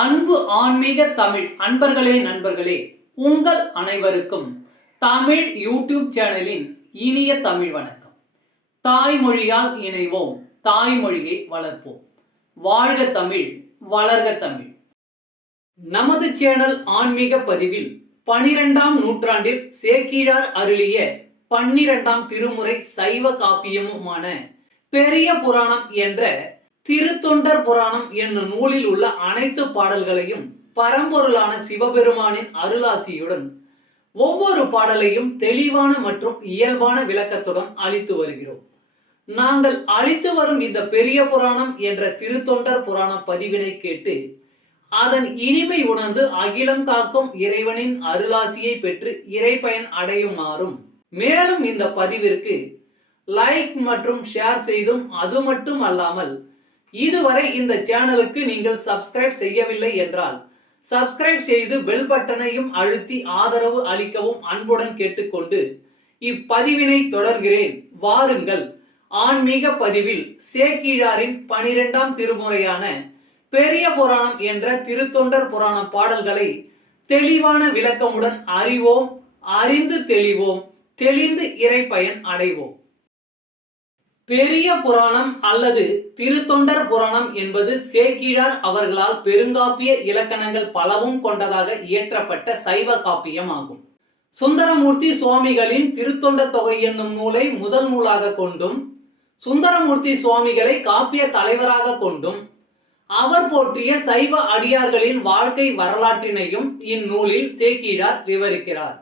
அன்பு ஆன்மீக தமிழ் அன்பர்களே நண்பர்களே, உங்கள் அனைவருக்கும் தமிழ் யூடியூப் சேனலின் இனிய தமிழ் வணக்கம். தாய்மொழியால் இணைவோம், தாய்மொழியை வளர்ப்போம். வாழ்க தமிழ், வளர்க தமிழ். நமது சேனல் ஆன்மீக பதிவில் 12ஆம் நூற்றாண்டில் சேக்கிழார் அருளிய 12ஆம் திருமுறை சைவ காப்பியமுமான பெரிய புராணம் என்ற திருத்தொண்டர் புராணம் என்னும் நூலில் உள்ள அனைத்து பாடல்களையும் பரம்பொருளான சிவபெருமானின் அருளாசியுடன் ஒவ்வொரு பாடலையும் தெளிவான மற்றும் இயல்பான விளக்கத்துடன் அளித்து வருகிறோம். நாங்கள் அளித்து வரும் இந்த பெரிய புராணம் என்ற திருத்தொண்டர் புராண பதிவினை கேட்டு அதன் இனிமை உணர்ந்து அகிலம் காக்கும் இறைவனின் அருளாசியை பெற்று இறைப்பயன் அடையுமாறும், மேலும் இந்த பதிவிற்கு லைக் மற்றும் ஷேர் செய்தும், அது மட்டும் அல்லாமல் இதுவரை இந்த சேனலுக்கு நீங்கள் சப்ஸ்கிரைப் செய்யவில்லை என்றால் சப்ஸ்கிரைப் செய்து பெல் பட்டனையும் அழுத்தி ஆதரவு அளிக்கவும் அன்புடன் கேட்டுக்கொண்டு இப்பதிவினை தொடர்கிறேன். வாருங்கள், ஆன்மீக பதிவில் சேக்கிழாரின் 12ஆம் திருமுறையான பெரிய புராணம் என்ற திருத்தொண்டர் புராண பாடல்களை தெளிவான விளக்கமுடன் அறிவோம், அறிந்து தெளிவோம், தெளிந்து இறைப்பயன் அடைவோம். பெரிய புராணம் அல்லது திருத்தொண்டர் புராணம் என்பது சேக்கிழார் அவர்களால் பெருங்காப்பிய இலக்கணங்கள் பலவும் கொண்டதாக இயற்றப்பட்ட சைவ காப்பியம் ஆகும். சுந்தரமூர்த்தி சுவாமிகளின் திருத்தொண்ட தொகை என்னும் நூலை முதல் நூலாக கொண்டும், சுந்தரமூர்த்தி சுவாமிகளை காப்பிய தலைவராக கொண்டும், அவர் போற்றிய சைவ அடியார்களின் வாழ்க்கை வரலாற்றினையும் இந்நூலில் சேக்கிழார் விவரிக்கிறார்.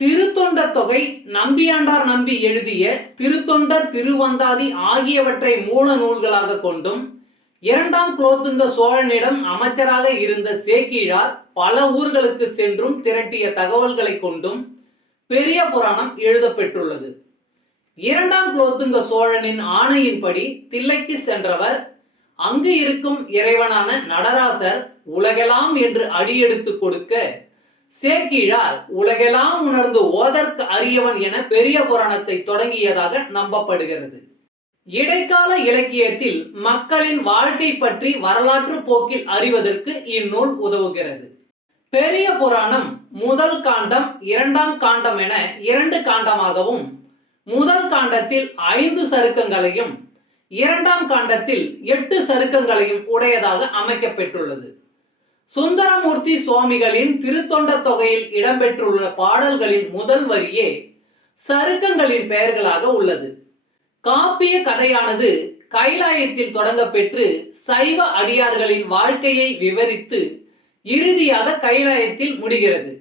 திருத்தொண்ட தொகை நம்பியாண்டார் நம்பி எழுதிய திருத்தொண்டர் திருவந்தாதி ஆகியவற்றை மூல நூல்களாக கொண்டும், 2ஆம் குலோத்துங்க சோழனிடம் அமைச்சராக இருந்த சேக்கிழார் பல ஊர்களுக்கு சென்றும் திரட்டிய தகவல்களை கொண்டும் பெரிய புராணம் எழுதப்பெற்றுள்ளது. 2ஆம் குலோத்துங்க சோழனின் ஆணையின்படி தில்லைக்கு சென்றவர் அங்கு இருக்கும் இறைவனான நடராசர் உலகெல்லாம் என்று அடியெடுத்து கொடுக்க, சேக்கிழார் உலகெல்லாம் உணர்ந்து ஓதற்கு அரியவன் என பெரிய புராணத்தை தொடங்கியதாக நம்பப்படுகிறது. இடைக்கால இலக்கியத்தில் மக்களின் வாழ்க்கை பற்றி வரலாற்று போக்கில் அறிவதற்கு இந்நூல் உதவுகிறது. பெரிய புராணம் முதல் காண்டம், 2ஆம் காண்டம் என 2 காண்டமாகவும், முதல் காண்டத்தில் 5 சருக்கங்களையும் 2ஆம் காண்டத்தில் 8 சருக்கங்களையும் உடையதாக அமைக்கப்பெற்றுள்ளது. சுந்தரமூர்த்தி சுவாமிகளின் திருத்தொண்ட தொகையில் இடம்பெற்றுள்ள பாடல்களின் முதல் வரியே சருக்கங்களின் பெயர்களாக உள்ளது. காப்பிய கதையானது கைலாயத்தில் தொடங்க பெற்று சைவ அடியார்களின் வாழ்க்கையை விவரித்து இறுதியாக கைலாயத்தில் முடிகிறது.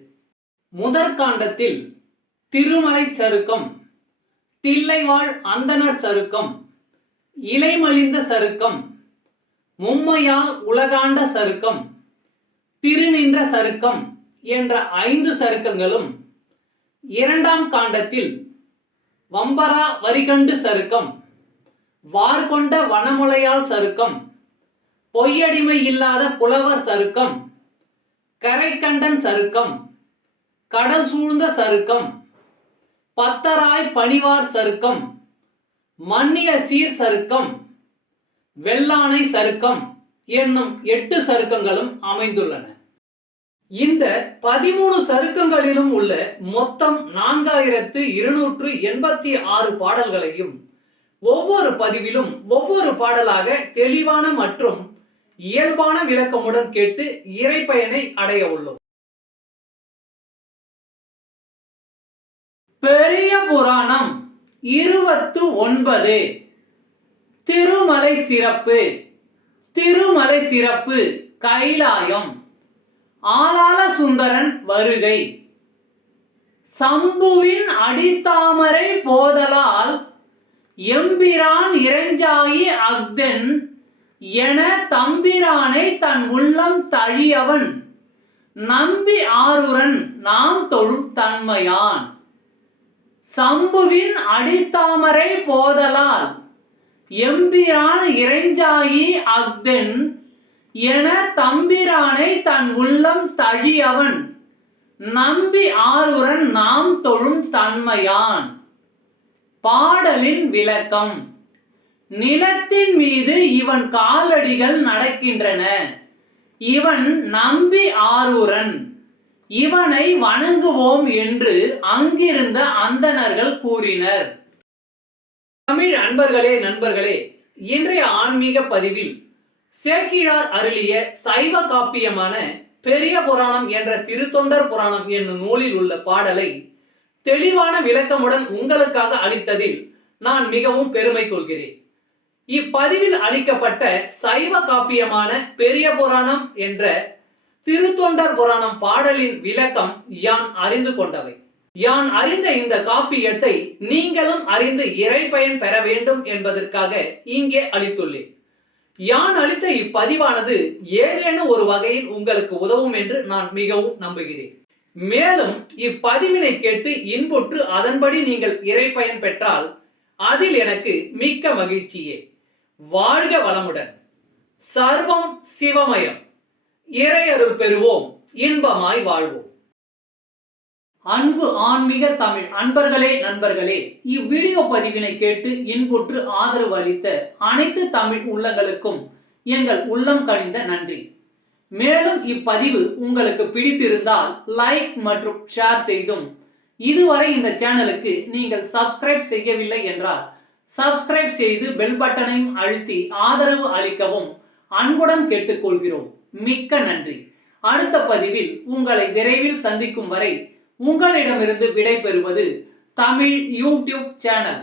முதற்காண்டத்தில் திருமலை சருக்கம், தில்லைவாழ் அந்தணர் சருக்கம், இலைமலிந்த சருக்கம், மும்மையால் உலகாண்ட சருக்கம், திருநின்ற சருக்கம் என்ற 5 சருக்கங்களும், 2ஆம் காண்டத்தில் வம்பரா வரிகண்டு சருக்கம், வார்கொண்ட வனமுலையால் சருக்கம், பொய்யடிமை இல்லாத புலவர் சருக்கம், கரைக்கண்டன் சருக்கம், கடல் சூழ்ந்த சருக்கம், பத்தராய் பணிவார் சருக்கம், மன்னிய சீர் சருக்கம், வெள்ளானை சருக்கம் என்னும் 8 சருக்கங்களும் அமைந்துள்ளன. இந்த 13 சருக்கங்களிலும் உள்ள மொத்தம் 4286 பாடல்களையும் ஒவ்வொரு பதிவிலும் ஒவ்வொரு பாடலாக தெளிவான மற்றும் இயல்பான விளக்கமுடன் கேட்டு இறைப்பயனை அடைய உள்ளோம். பெரிய புராணம் 29. திருமலை சிறப்பு. திருமலை சிறப்பு கைலாயம். ஆளாள சுந்தரன் வருகை. சம்புவின் அடித்தாமரை போதலால் எம்பிரான் இறைஞ்சாயி அஃதென் என தம்பிரானை தன் உள்ளம் தழியவன் நம்பி ஆரூரன் நாம் தொழும் தன்மையான். சம்புவின் அடித்தாமரை போதலால் எம்பிரான் இறைஞ்சாயி அஃதென் என தம்பிரானை தன் உள்ளம் தழியவன் நம்பி ஆரூரன் நாம் தொழும் தன்மையான். பாடலின் விளக்கம். நிலத்தின் மீது இவன் காலடிகள் நடக்கின்றன. இவன் நம்பி ஆரூரன், இவனை வணங்குவோம் என்று அங்கிருந்த அந்தணர்கள் கூறினர். தமிழ் அன்பர்களே, நண்பர்களே, இன்றைய ஆன்மீக பதிவில் சேக்கிழார் அருளிய சைவ காப்பியமான பெரிய புராணம் என்ற திருத்தொண்டர் புராணம் என்னும் நூலில் உள்ள பாடலை தெளிவான விளக்கமுடன் உங்களுக்காக அளித்ததில் நான் மிகவும் பெருமை கொள்கிறேன். இப்பதிவில் அளிக்கப்பட்ட சைவ காப்பியமான பெரிய புராணம் என்ற திருத்தொண்டர் புராணம் பாடலின் விளக்கம் யான் அறிந்து கொண்டவை. யான் அறிந்த இந்த காப்பியத்தை நீங்களும் அறிந்து இறை பயன் பெற வேண்டும் என்பதற்காக இங்கே அளித்துள்ளேன். யான் அளித்த இப்பதிவானது ஏதேனும் ஒரு வகையில் உங்களுக்கு உதவும் என்று நான் மிகவும் நம்புகிறேன். மேலும் இப்பதிவினை கேட்டு இன்புற்று அதன்படி நீங்கள் இறை பயன் பெற்றால் அதில் எனக்கு மிக்க மகிழ்ச்சியே. வாழ்க வளமுடன். சர்வம் சிவமயம். இறையருள் பெறுவோம், இன்பமாய் வாழ்வோம். அன்பு ஆன்மீக தமிழ் அன்பர்களே, நண்பர்களே, இவ்வீடியோ பதிவினை கேட்டு இன்புற்று ஆதரவு அளித்த அனைத்து தமிழ் உள்ளங்களுக்கும் எங்கள் உள்ளம் கனிந்த நன்றி. மேலும் இப்பதிவு உங்களுக்கு பிடித்திருந்தால் லைக் மற்றும் ஷேர் செய்தும், இதுவரை இந்த சேனலுக்கு நீங்கள் சப்ஸ்கிரைப் செய்யவில்லை என்றால் சப்ஸ்கிரைப் செய்து பெல் பட்டனையும் அழுத்தி ஆதரவு அளிக்கவும் அன்புடன் கேட்டுக்கொள்கிறோம். மிக்க நன்றி. அடுத்த பதிவில் உங்களை விரைவில் சந்திக்கும் வரை உங்களிடமிருந்து விடை பெறுவது தமிழ் யூடியூப் சேனல்.